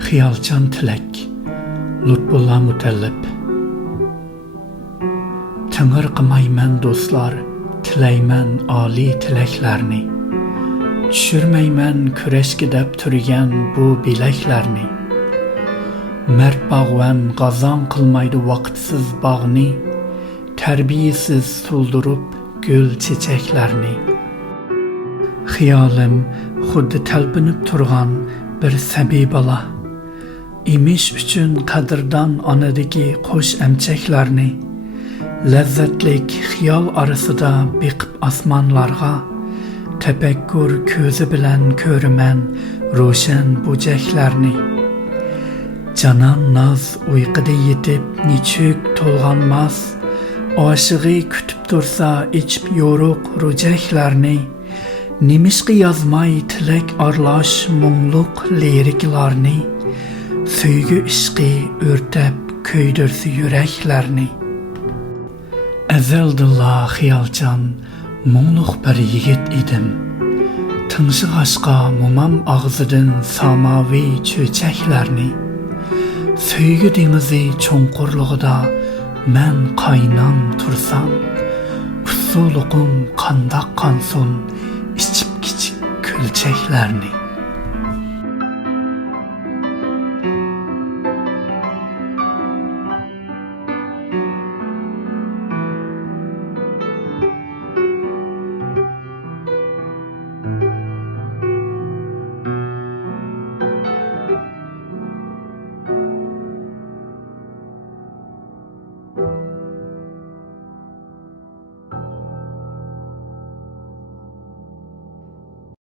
Xiyalchan tilek, Lutfullah Mutallib. Tыңыр qımayman dostlar, tileymen ali tileklerini. Düşürmeymen küreşki dep türgen bu bileklerini. Mert bağvan qazan qılmaydı vakitsiz bağını, terbiyesiz suldurup gül çiçeklerini. Xiyalim xuddi telpinip turgan bir sabiy bala. İmiş üçün qadırdan anadaki qo'sh emçeklerini, lezzetlik xiyal arasida beqib asmanlarga, tefekkür közü bilen körümen roşen buceklerini. Canan naz uyquda yetip niçük tolganmaz, aşığı kütüp dursa içip yoruk ruceklerini, nimişki yazmay tilek arlaş mungluk liriklerini, söygü işqi örtep köydürsü yüreklerini. Ezeldilla xiyalcan, mungluk bir yigit idim. Tınşık aşka mumam ağzıdın samavi çöçeklerini, söygü denizi çonqurluğuda men qaynan tursam, ussuluqum qandaq qansun içip kiçik külçeklerini.